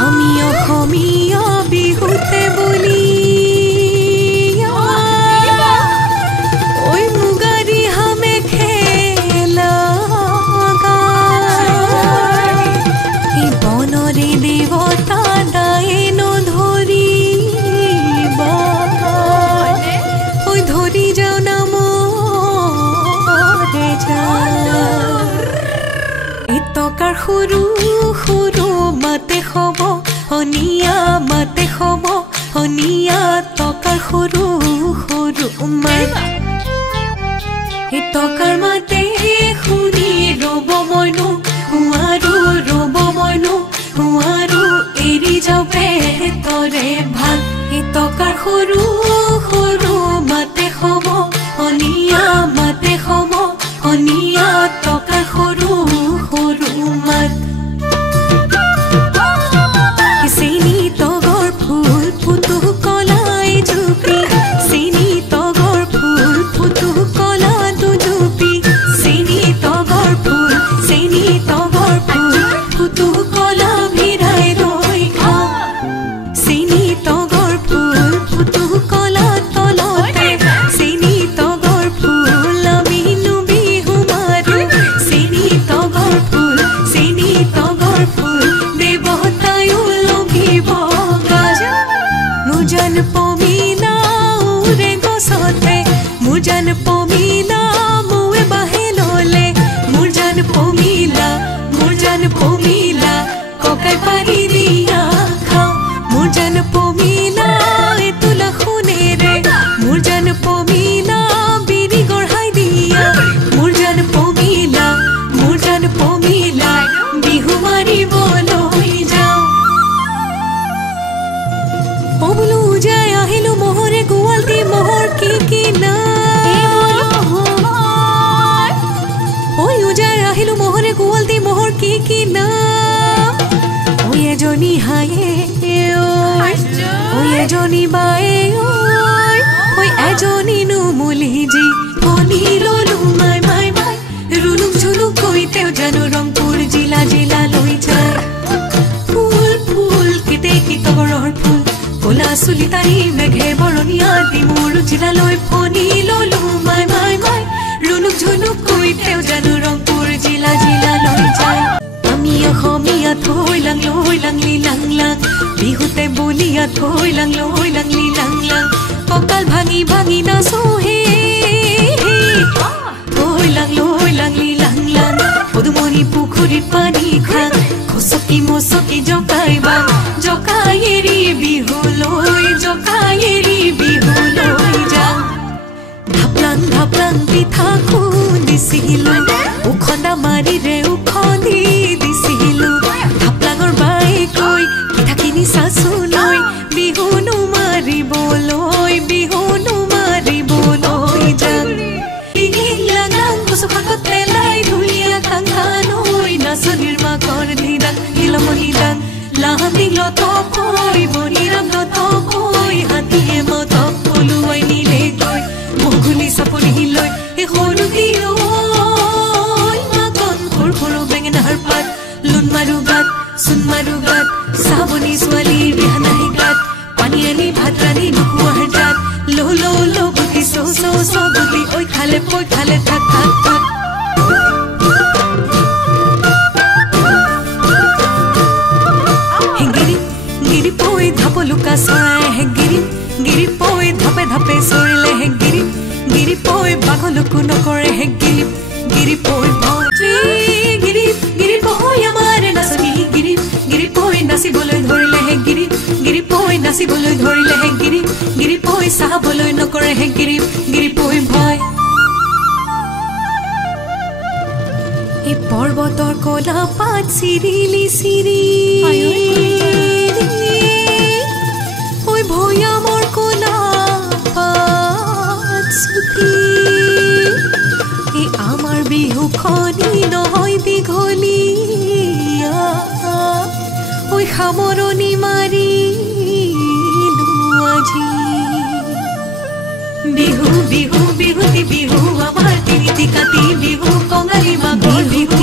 আমি অসমীয়া বিহুতে বলি ওই মুগারি হামে খেলা এই বনরে দেবতা দায়েন ধরি ওই ধরি যাও না মরে যাও এই টকাৰ সৰু সৰু মাতে খব হনিয়া মাতে খব হনিয়া টকাৰ সৰু সৰু মাত এই টকাৰ মাতে শুনি ৰব মইনো হুৱাৰো ৰব মইনো হুৱাৰো এৰি যাও পেটৰে ভাত এই টকাৰ সৰু সৰু মাতে খব হনিয়া মাতে খব হনিয়া টকাৰ সৰু সৰু মাত চেনি তগৰ ফুল ফুটু কলাই জুপি চেনি তগৰ ফুল ফুটু কলা দুজুপি চেনি তগৰ ফুল ফুটু কলা ভিৰাই ৰৈ খাওঁ চেনি তগৰ ফুল ফুটু কলা তলতে চেনি তগৰ ফুল আমি বিহু মাৰো চেনি তগৰ ফুল দেৱতায়ো লভিব মুজন পমিলা উৰে গছতে মুজন পমিলা মুৱে বাহে ললে মুজন পমিলা ককাই পাৰি দিয়া খাওঁ মুজন পমিলা এতুলা শুনেৰে মুজন পমিলা বিৰি গঢ়াই দিয়া মুজন পমিলা বিহু মাৰিবলৈ যাওঁ অ বোলো যাই আহিলো মহৰে গোৱালটি মহৰ কি নাম ঐ যাই আহিলো মহৰে গোৱালটি মহৰ কি নাম ঐ এজনী হায়ে ঐ এজনী বায়ে ঐ এজনী নুমুলি যি শুনি ললো মাই ৰুলুক ঝুলুক কৈ তেওঁ জানো ৰংপুৰ জিলা লৈ যায় ফুল কেতেকী তগৰৰ ফুল কলা চুলি তাৰি মেঘে বৰণীয়া দি মোৰ জিলালৈ ফনি ললো মাই ৰুলুক ঝুলুক কৈ তেওঁ জানো ৰংপুৰ জিলা লৈ যায় আমি অসমীয়া থৈ লাং লিলাং বিহুতে বলিয়া থৈ লাং লিলাং কঁকাল ভাঙি নাচো হে থৈ লাং লিলাং পদুমণি পুখুৰীত পানী খাং খচকি মচকি জকাই এৰি বিহুলৈ যাওঁ ঢাপলাং পিঠা খুন্দিছিলো উখন্দা মাৰিৰে উখন্দি দিছিলো ঢাপলাঙৰ বাই কৈ পিঠাখিনি চাচো লৈ বিহুনো মাৰিবলৈ যাওঁ লাং কচু শাকত পেলাই ধুলীয়া খাংখানৈ নাচনীৰ মাকৰ ধিৰাং হিলমণি দাং লাহান্দিং লতকৈ বনিৰাম দতকৈ হাতীয়ে মতক পলুৱাই নিলে গৈ মগুলি চাপৰি লৈ সৰুটি মাকন সৰু বেঙেনাৰ পাত লোন মাৰো গাত চোন মাৰো গাত চাবনি ছোৱালী ৰিহানাহি গাত পানী আনি ভাত ৰান্ধি নোখোৱাৰ জাত লো বুটি চৌ বুটি ঐ খালে পৈ খালে থাক গিৰি পৈ ধাপ লুকা চৰাই হে গিৰি পৈ ধাপে চৰিলে হে গিৰি পৈ বাঘলুকু নকৰে হে গিৰি পৈ গিৰি পৈ আমাৰ নাচনী গিৰি পৈ নাচিবলৈ ধৰিলে হে গিৰি পৈ নাচিবলৈ ধৰিলে হে গিৰি পৈ চাবলৈ নকৰে হে গিৰি পৈ ভয় এই পৰ্বতৰ কলা পাত চিৰিলি ঐ ভৈয়ামৰ কলা পাত চুটি এই আমাৰ বিহুখনি নহয় দীঘলীয়া ঐ সামৰণি মাৰিলো আজি বিহুতি বিহু আমাৰ তিনিটি কাতি বিহু কঙালী মাঘৰ বিহু